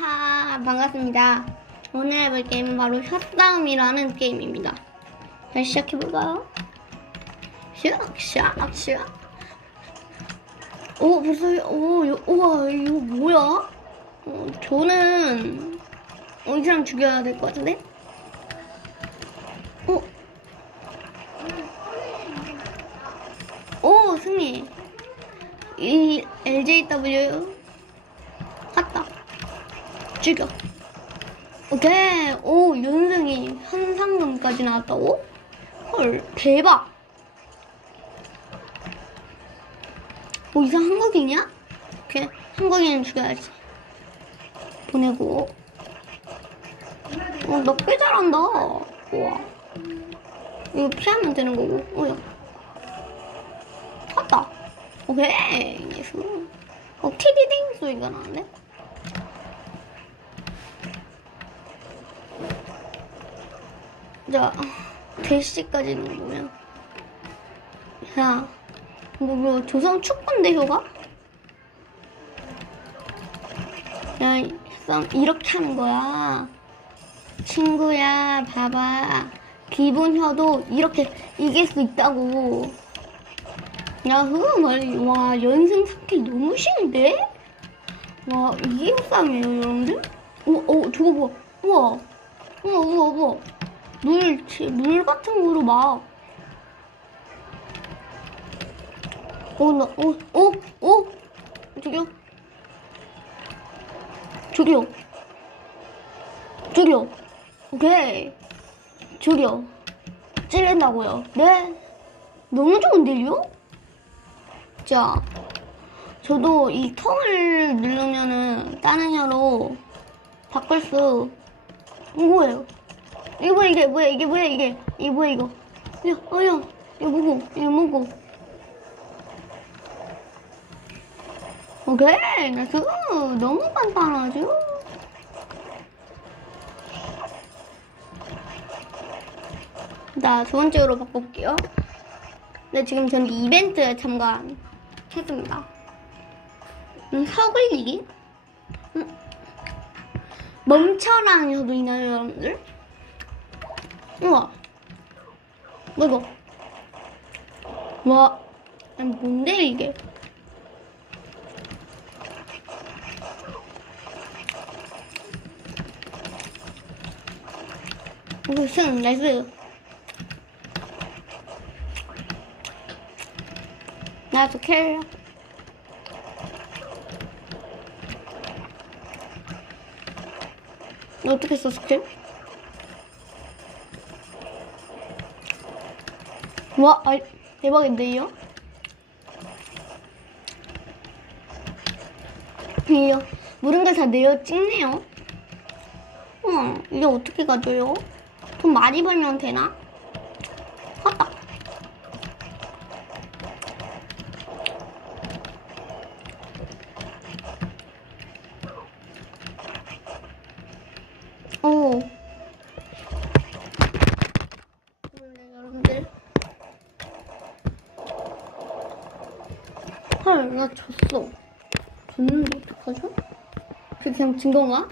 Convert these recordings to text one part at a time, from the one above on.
하하 반갑습니다. 오늘 해볼 게임은 바로 샷다움이라는 게임입니다. 자 시작해볼까요? 샥, 샥, 샥. 오 벌써 오 요- 우와 이거 뭐야? 어, 저는 어, 이 사람 죽여야 될 것 같은데? 어? 오 승리. 이 LJW 갔다. 죽여. 오케이. 오, 연승이 현상금까지 나왔다고? 헐, 대박. 오, 이상 한국인이야? 오케이. 한국인 죽여야지. 보내고. 어, 너 꽤 잘한다. 우와. 이거 피하면 되는 거고. 오야. 갔다. 오케이. 예스. 어, 티디딩 소리가 나는데? 자, 대시까지는 보면. 야, 뭐, 뭐, 조선 축구인데, 효가? 야, 이렇게 하는 거야. 친구야, 봐봐. 기분 혀도 이렇게 이길 수 있다고. 야, 그거 말, 와, 연승 스킬 너무 쉬운데? 와, 이게 싸움이에요, 여러분들? 오, 오, 저거 봐. 우와. 우와, 우와, 우와. 물, 치- 물 같은 거로 막. 오, 나, 오, 오, 오! 저기요. 저기요. 저기요. 오케이. 저기요. 찔린다고요. 네. 너무 좋은데요? 자, 저도 이 텅을 누르면은 다른 혀로 바꿀 수 이거예요. 이거 뭐야 이게 뭐야 이게 뭐야 이게 이게 뭐야 이거? 야, 어야, 이거 뭐고 이거 뭐고? 오케이, 나이스. 너무 간단하죠? 자, 두 번째로 바꿔볼게요. 네, 지금 전 이벤트에 참가했습니다. 음, 서글리기? 음, 멈춰라는 혀도 있나요, 여러분들? 우와. 뭐 이거? 와. 아니, 뭔데, 이게? 이거 승, 나이스. 나도 캐리어. 너 어떻게 써, 스킬? 와, 아, 대박인데요? 이요. 모든 걸다 내어 찍네요. 어, 이게 어떻게 가져요? 돈 많이 벌면 되나? 갔다. 오. 원래 여러분들. 헐, 나 졌어. 졌는데 어떡하죠? 그게 그냥 진 건가?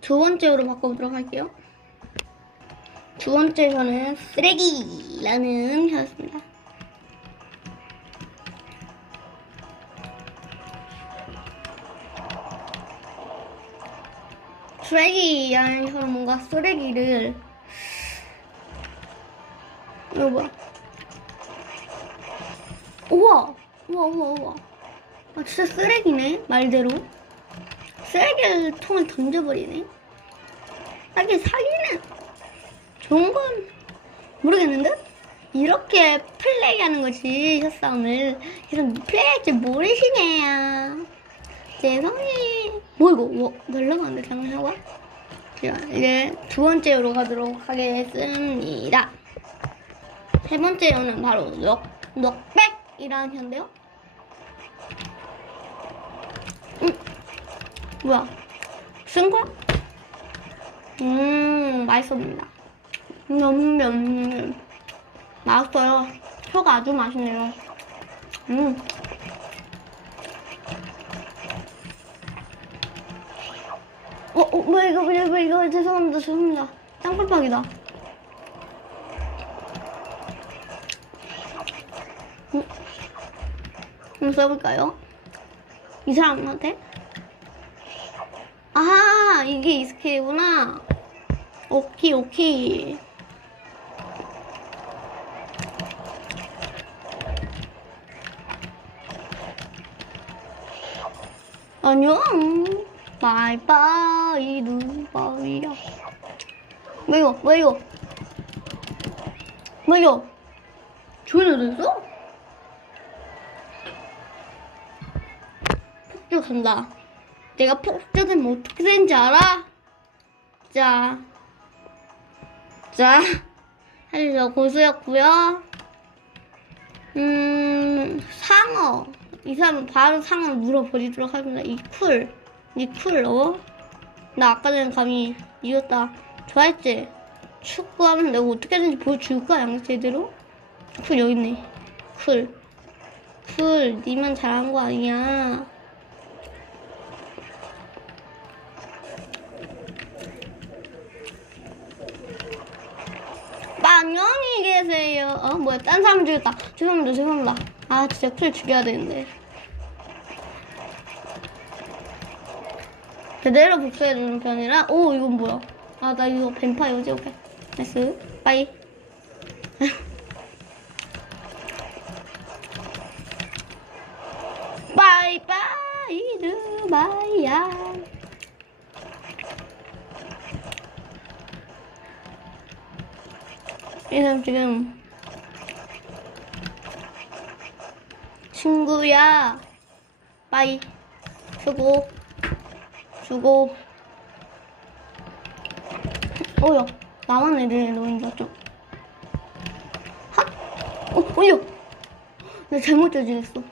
두 번째로 바꿔보도록 할게요. 두 번째 혀는 쓰레기라는 혀였습니다. 쓰레기라는 혀는 뭔가 쓰레기를 이거 봐. 우와! 우와, 우와, 우와. 아, 진짜 쓰레기네, 말대로. 쓰레기를 통을 던져버리네. 아, 이게 사기는 좋은 건 모르겠는데? 이렇게 플레이하는 것이 샷싸움을 이런 플레이할 줄 모르시네요. 죄송해. 뭐 이거? 뭐 날라가는데 장난하고? 자, 이제 두 번째로 가도록 하겠습니다. 세 번째로는 바로 넉, 넉백이라는 현인데요. 음, 뭐야? 쓴 거야? 음, 맛있습니다. 음, 음, 맛있어요. 혀가 아주 맛있네요. 음. 어, 어, 뭐 이거, 뭐 이거, 뭐 이거, 죄송합니다, 죄송합니다. 짱빡빡이다. 음, 한번 써볼까요? 이 사람한테? 아, 이게 이 스킬이구나. 오케이, 오케이. 안녕. 바이바이, 뭐 이거? 뭐 이거? 조인을 됐어? 폭죽한다. 내가 폭죽은 어떻게 되는지 알아? 자. 자. 사실 저 고수였고요. 음, 상어. 이 사람은 바로 상어를 물어버리도록 합니다. 이 쿨. 이 쿨, 어? 나 아까 전에 감히 이겼다. 좋아했지? 축구하면 내가 어떻게 하는지 보여줄까? 양 제대로? 쿨 여기 있네. 쿨. 쿨, 니만 잘한 거 아니야. 안녕히 계세요. 어, 뭐야, 딴 사람 죽였다. 죄송합니다, 죄송합니다. 아, 진짜 쿨 죽여야 되는데. 제대로 복수해주는 편이라, 오, 이건 뭐야. 아, 나 이거 뱀파이어지, 오케이. 나이스. 빠이. 바이바이, 르바이야. 이 사람 지금 친구야. 빠이. 수고. 수고. 어여 나만 애들 노인다 좀 핫! 어 어여 나 잘못 저질했어.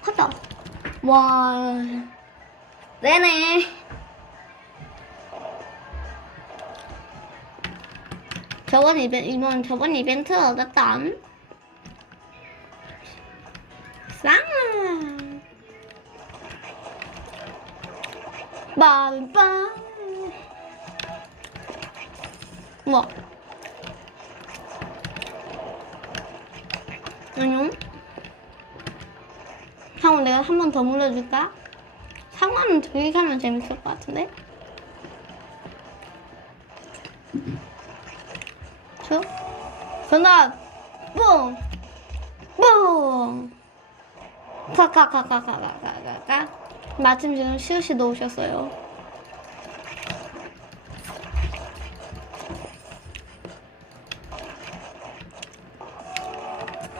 하다 와. 네네 저번 이벤트, 이번 저번 이벤트 얻었던 쌍아 빠빠 뭐 안녕. 상호 내가 한 번 더 물려줄까? 상어는 저기 가면 재밌을 것 같은데? 전화. 뿡! 뿡! 카카카카카카카카. 마침 지금 시우씨도 오셨어요.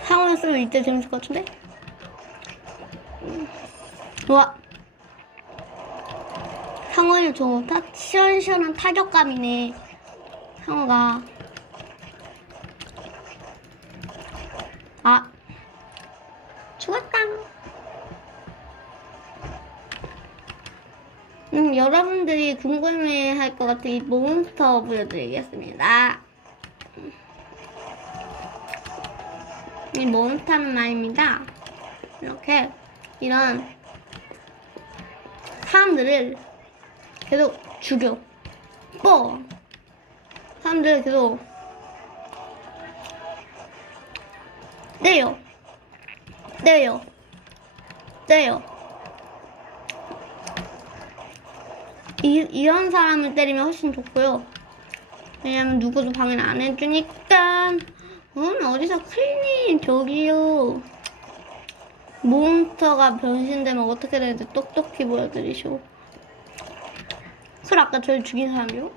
상황을 쓰면 이때 재밌을 것 같은데? 우와. 상어를 좀 타, 시원시원한 타격감이네. 상어가 아 죽었다. 음, 여러분들이 궁금해할 것 같은 이 몬스터 보여드리겠습니다. 이 몬스터는 말입니다. 이렇게 이런 사람들을 계속 죽여 뻥 사람들을 계속 때려 때려 때려 이, 이런 사람을 때리면 훨씬 좋고요. 왜냐면 누구도 방해를 안 해주니까. 음 어디서 클린 저기요. 몬스터가 변신되면 어떻게 되는지 똑똑히 보여드리쇼. 술 아까 저를 죽인 사람이요?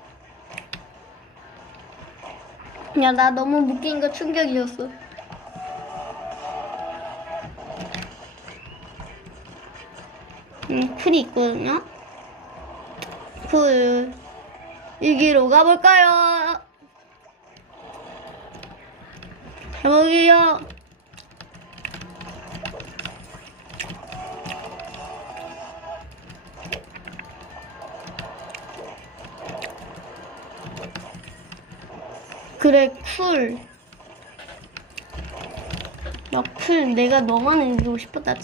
야 나 너무 묶인 거 충격이었어 음, 풀이 있거든요. 풀. 여기로 가볼까요? 제목이요. 그래, 쿨. 야, 쿨. 내가 너만 이기고 싶었다.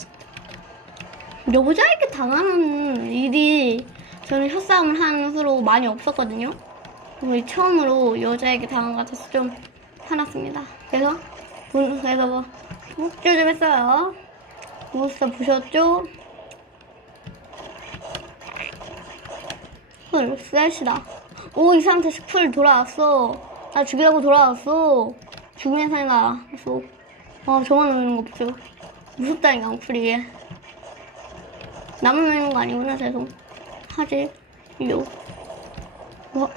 여자에게 당하는 일이 저는 혀싸움을 한 후로 많이 없었거든요. 오늘 처음으로 여자에게 당한 것 같아서 좀 화났습니다. 그래서, 본- 그래서 뭐, 목줄 좀 했어요. 몬스터 보셨죠? 헐, 셋이다. 오, 이 상태 스풀 돌아왔어. 나 죽이려고 돌아왔어. 죽으면 살가. 그래서, 아, 저만 노는 거 보죠. 무섭다니까, 엉풀이. 나만 노는 거 아니구나, 죄송. 하지, 요. 뭐.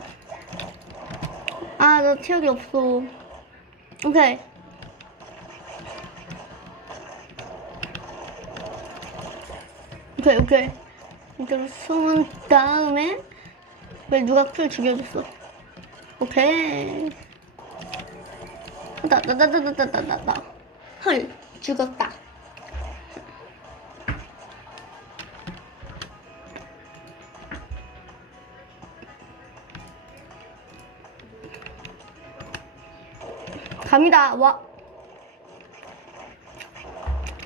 아, 나 체력이 없어. 오케이. 오케이, 오케이. 이대로 숨은 다음에, 왜 누가 풀 죽여줬어? 오케이. 나, 나, 나, 나, 나, 나, 나, 나, 나. 헐, 죽었다. 갑니다. 와.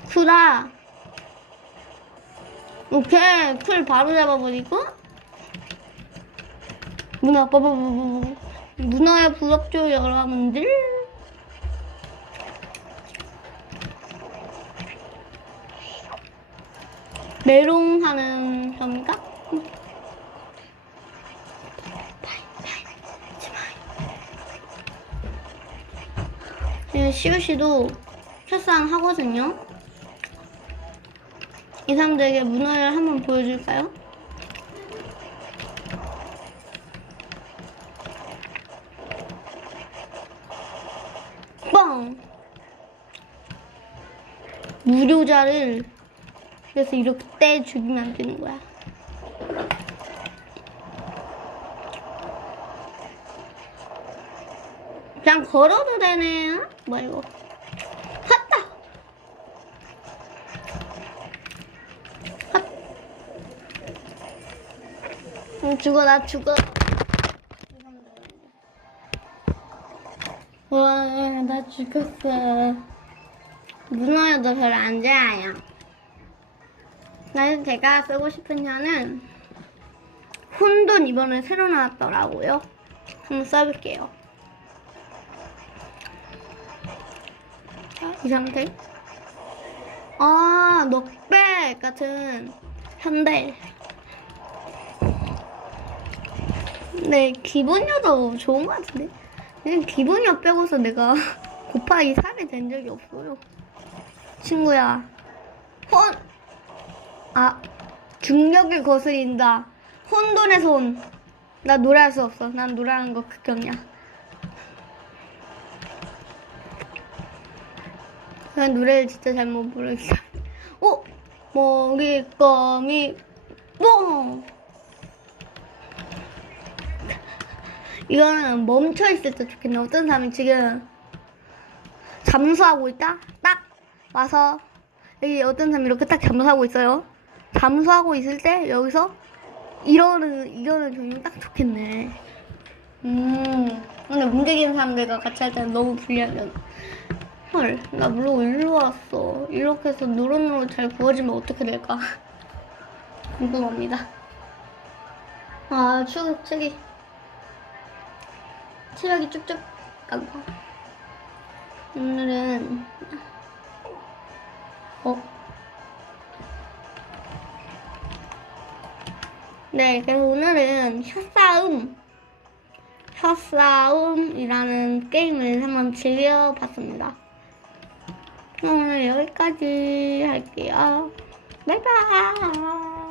수다. 오케이. 풀 바로 잡아버리고. 문어, 빠바바바바. 문어야 부럽죠, 여러분들? 메롱 하는 겁니까? 시우씨도 출산 하거든요. 이 사람들에게 문어를 한번 보여줄까요? 뻥! 무료자를 그래서 이렇게 떼 죽이면 안 되는 거야. 그냥 걸어도 되네. 뭐 이거. 핫다. 핫. 응, 죽어 나 죽어. 와, 나 죽었어. 문어여도 별로 안 좋아요. 나는 제가 쓰고 싶은 혀는 혼돈 이번에 새로 나왔더라고요. 한번 써볼게요. 이 상태. 아, 넉백 같은 현대. 네, 기본여도 좋은 것 같은데. 그냥 기본여 빼고서 내가 곱하기 3이 된 적이 없어요. 친구야. 혼! 아, 중력을 거스린다. 혼돈의 손. 나 노래할 수 없어. 난 노래하는 거 극혐이야. 난 노래를 진짜 잘 못 부르겠어. 오! 먹잇감이 뽕! 이거는 멈춰있을 때 좋겠네. 어떤 사람이 지금 잠수하고 있다? 딱 와서 여기 어떤 사람이 이렇게 딱 잠수하고 있어요. 잠수하고 있을 때 여기서 이러는 이러는 조명 딱 좋겠네. 음. 근데 움직이는 사람들과 같이 할 때는 너무 불리하면 헐, 나 물론 일로 왔어. 이렇게 해서 노릇노릇 잘 구워지면 어떻게 될까? 궁금합니다. 아, 추, 책이. 체력이 쭉쭉 간다. 오늘은, 어? 네, 그래서 오늘은 혀싸움, 혀싸움이라는 게임을 한번 즐겨봤습니다. 그럼 오늘 여기까지 할게요. 바이바이.